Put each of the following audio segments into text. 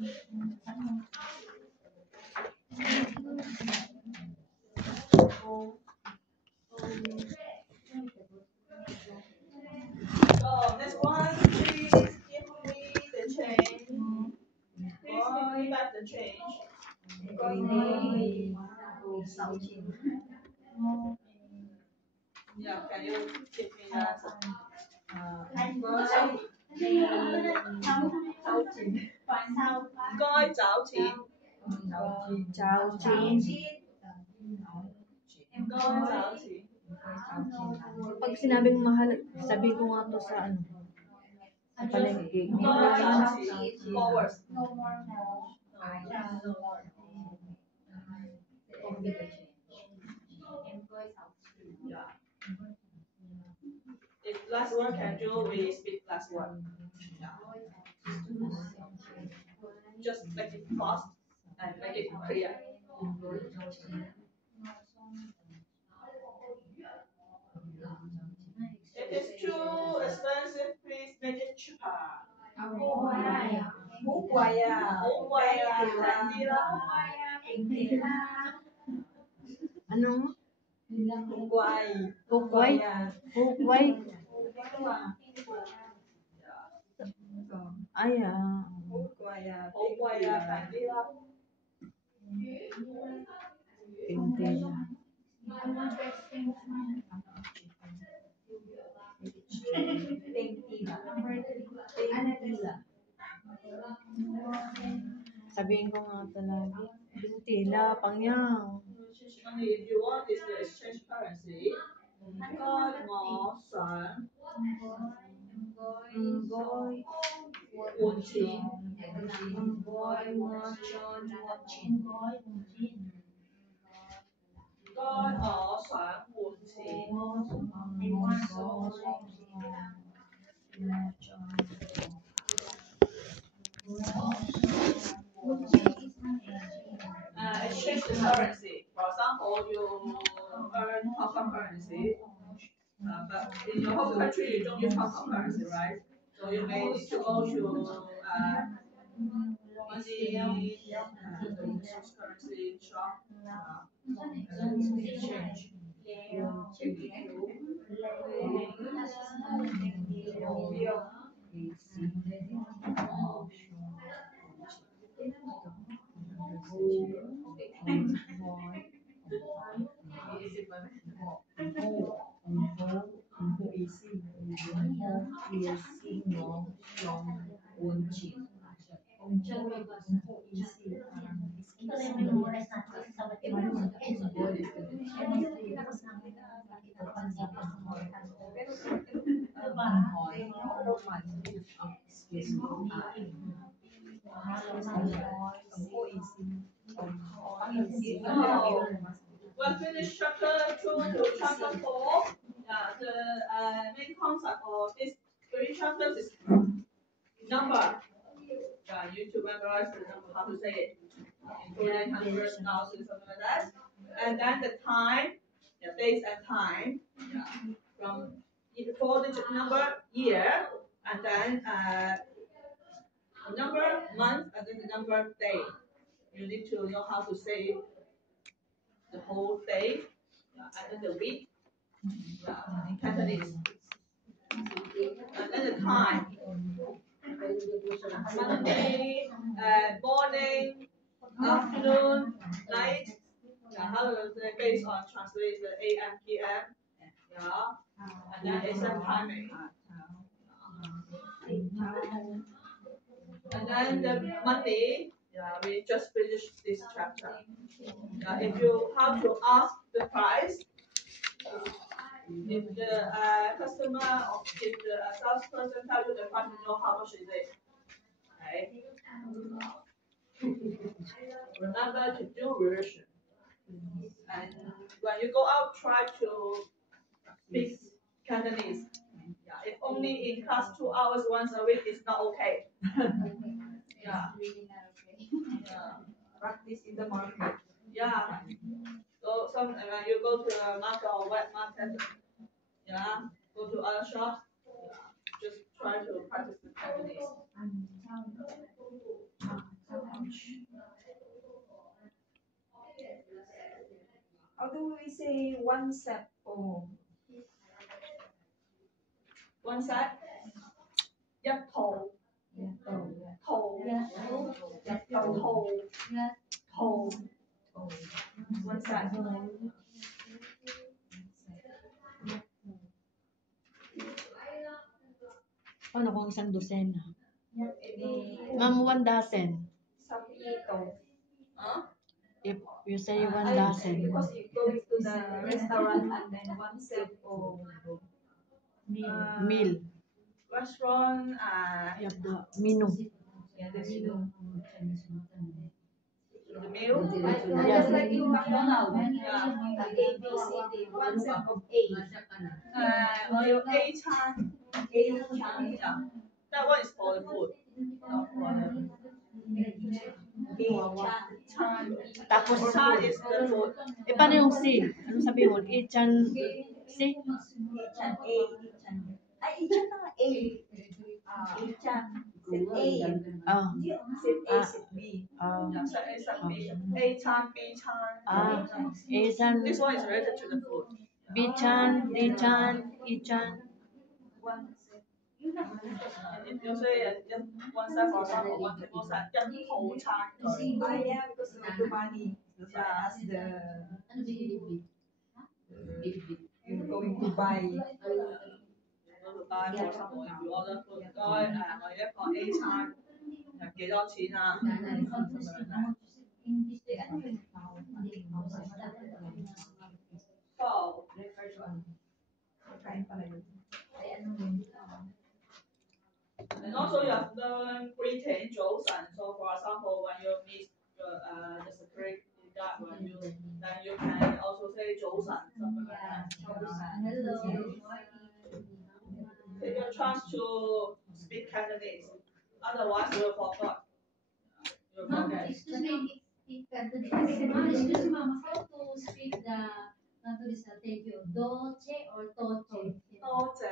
So next one, please give me the change. Please give me back the change. Yeah, can you give me that? Gói cháo chín. Chào chín. Gói cháo chín. Pag sinabing mahal, sabi ko nga to sa ano. Sa palengke. Gói cháo chín. Forward. If last word can do, we speak last word. Yeah. Just make it fast and make it clear. If it's too expensive, please make it cheaper. Hú quầy à. Hú quầy à, làm đi đó. Ano? Hú quầy. Hukway? Hukway? Ay, Hú quầy à. Hú quầy à, làm đi đó. Pintila. Sabihin ko nga talaga. Pintila, pangyang. If you want this to exchange currency, gói ngõ soạn gói ngõ soạn buồn chín. Exchange the currency. For example, you earn Hong Kong currency, but in your home country you don't use Hong Kong currency, right? So you may need to go to money currency shop. Exchange. We'll finish chapter 2 to chapter 4. The main concept of this 3 chapters is number. You need to memorize the number, how to say it, including hundreds, thousands, something like that. And then the time, dates and time, from the 4-digit number, year, and then number, month, and then the number, day. You need to know how to say the whole day, and then the week, in Cantonese. And then the time. Monday, morning, afternoon, night. How to say based on translate the AM, PM. And then exam timing. And then the Monday, we just finished this chapter. If you have to ask the price, if the customer or if the salesperson tell you the price, you know how much is it. Okay. Remember to do revision. And when you go out, try to speak Cantonese. If only in class 2 hours once a week, it's not okay. Practice in the market. So when you go to a market or wet market, go to other shops, just try to practice the Cantonese. do we say one set? Oh, one set. 一套 套 one set. Paano kung isang dosena? Any Ma'am, 1 dozen. sapito. Huh? If you say 1 I- dozen. Because you go to the restaurant and then one set of Meal. Restaurant, You have the menu. yeah, the menu. The meal. Yeah. Just like in McDonald's. Yeah. A, B, C, D. One set of A. Or your A 餐 A chan. yeah. That one is for the food. Not for the A chan. chan. Tapos, Chan is the food. eh, paano yung C? Ano sabi mo? Ichan C? A chan. A chan. Ay, A chan na nga. A. A chan. Set A. Ah. Set A, set B. Yeah, so A chan, B. A chan, B chan. Ah. Ichan, This one is related to the food. B-chan, D-chan, E-chan. One set. If you say just one set, for example, one table set, 一套餐具。 Ah, yeah, because of the money. That's why I asked the you're going to buy. To buy for example, if you order food, 唔該我一個 A 餐幾多錢啊？ So Kain pala yun. and also you have learned greeting 早晨. So for example, when you meet the security guard, when you then you can also say 早晨 something like that. Take your chance to speak Cantonese. Otherwise, you will forget. You will forget. Excuse me, ma'am, how to speak the thank you? Doce or toce? 多謝.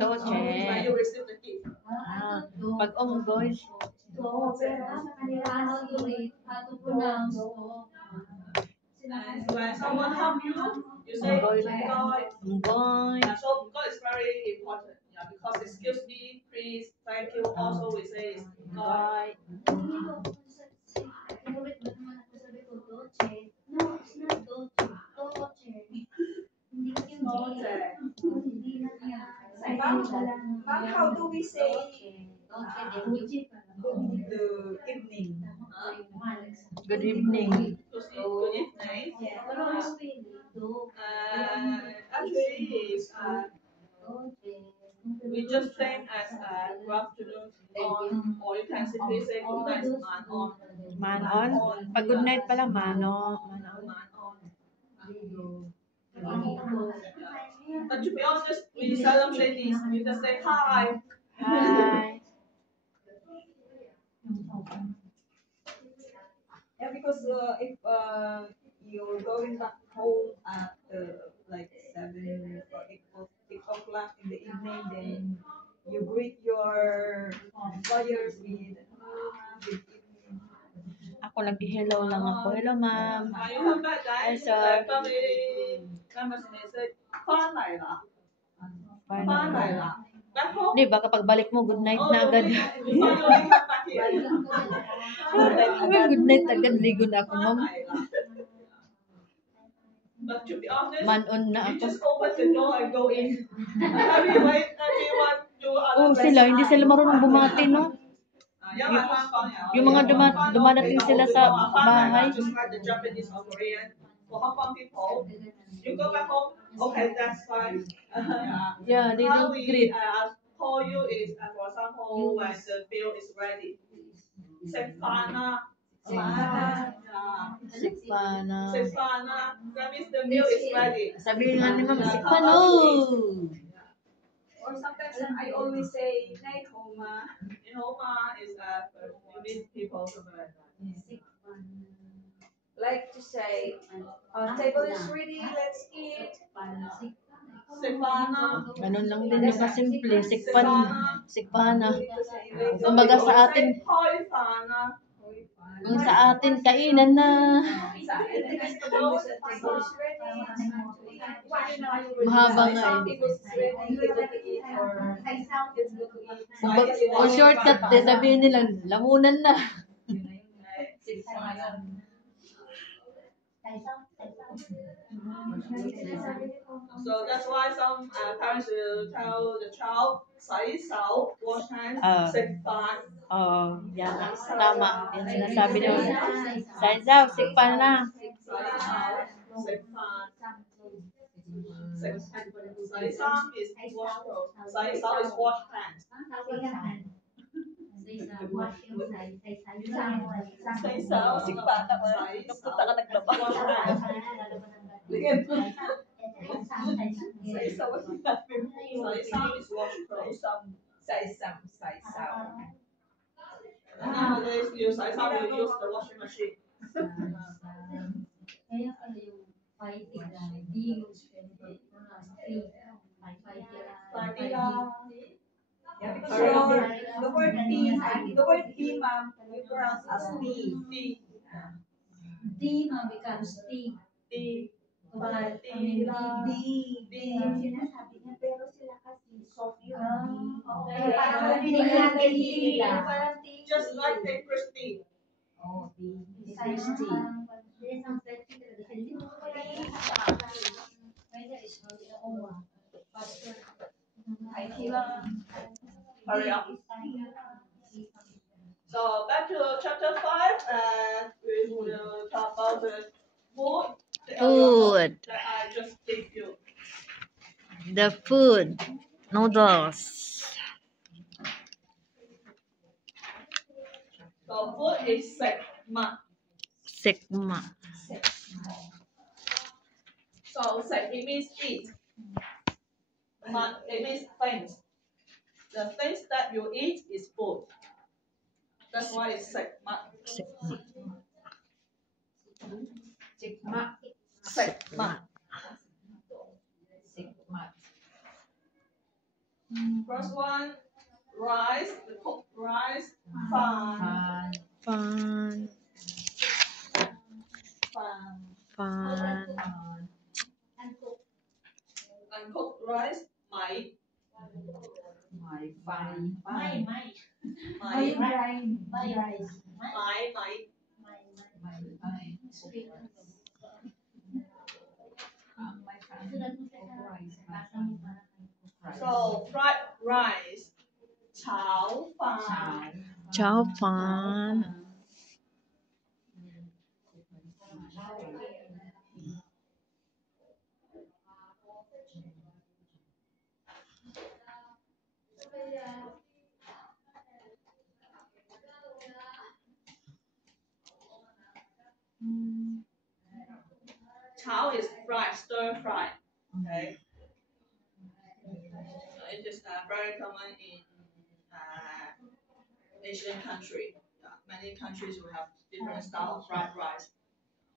Toce. When you receive the gift. Ah. Pag onggoy, Toce. How to read, how to pronounce to? And when someone help you, you say Onggoy. onggoy. onggoy. Yeah, so onggoy is very important. Yeah, because excuse me, please, thank you. Also we say is onggoy. Onggoy. Favorite ba naman ako sabi ko, doce? No, it's not doce. Toce. Hindi kasi yung Toce. Hindi na niya. Ma'am, how do we say Doce, thank you. good evening? Good evening. To say good evening. Pero ang spelling, do. Actually is we just same as good afternoon on, or you can simply say good night man on. Man on. Pag good night pala, mano. Mano. Man on. But to be honest, we seldom say this. We just say hi. Hi. Yeah, because if you're going back home at like 7 or 8 o'clock in the evening, then you greet your employers with good evening. Ako nag-hello lang ako. Hello, ma'am. When you come back, Hi, guys, sir. family members may say 翻嚟啦， Fine. 翻嚟啦。Back home. Di ba kapag balik mo, good night na agad. Finally come back here. Good night agad, ligo na ako, ma'am. But to be honest, Man-on na you ako. just open the door and go in. Everyone do other Oh, sila, hindi sila marunong bumati, no? Yung mga dumadating sila sa bahay. Just like the Japanese or Korean. For Hong Kong people, you go back home, okay, that's fine. Yeah, they How don't we greet. call you is, for example, when the bill is ready. Sefana. Sikpana. Sefana. That means the meal is ready. Sabi nga ni ma'am, sikpano. Or sometimes I always say night home. In Homa is you meet people something like that. Like to say, table is ready, let's eat. Sefana. Ganun lang din yung kasimple. Sikpana. To say later. Kumbaga sa atin, Hoi Fana. Kung sa atin, kainan na. Mahaba nga Some eh. people straight able to eat or it's good to eat. Kung shortcut, din sabihin nila, lamunan na. So that's why some parents will tell the child, 洗手, wash hands, 食飯. Oo, yan. Tama. Yan sinasabi niyo. Saisaw, sikpan na. 洗飯. 洗衫 is wash clothes. 洗手 is wash hands. 洗手食飯得啦。Nagpunta ka naglaba. Wash hands. 洗手 is wash clothes. 洗手 And nowadays, you 洗衫 you use the washing machine. Kaya pala yung fighting na hindi yung Yeah, because the word tea, ma'am, you pronounce as tea. D becomes T. But sinasabi niya, pero sila kasi soft yun. Okay. Parang hindi nila. Just like Empress tea. Oh, tea. Hurry up. So back to chapter 5, and we will talk about the food. Food. That I just gave you. The food. Noodles. So food is sekma. Sikma. So sek, it means eat. Ma, it means things. The things that you eat is food. That's why it's sekma. Sikma. Sekma. First one, rice, the cooked rice, fan. Fun. Uncooked rice, mai. Mai. So fried rice, chao fan. Chow fan. Chao is fried, stir fry. Okay. So it is very common in Asian country. Many countries will have different style of fried rice.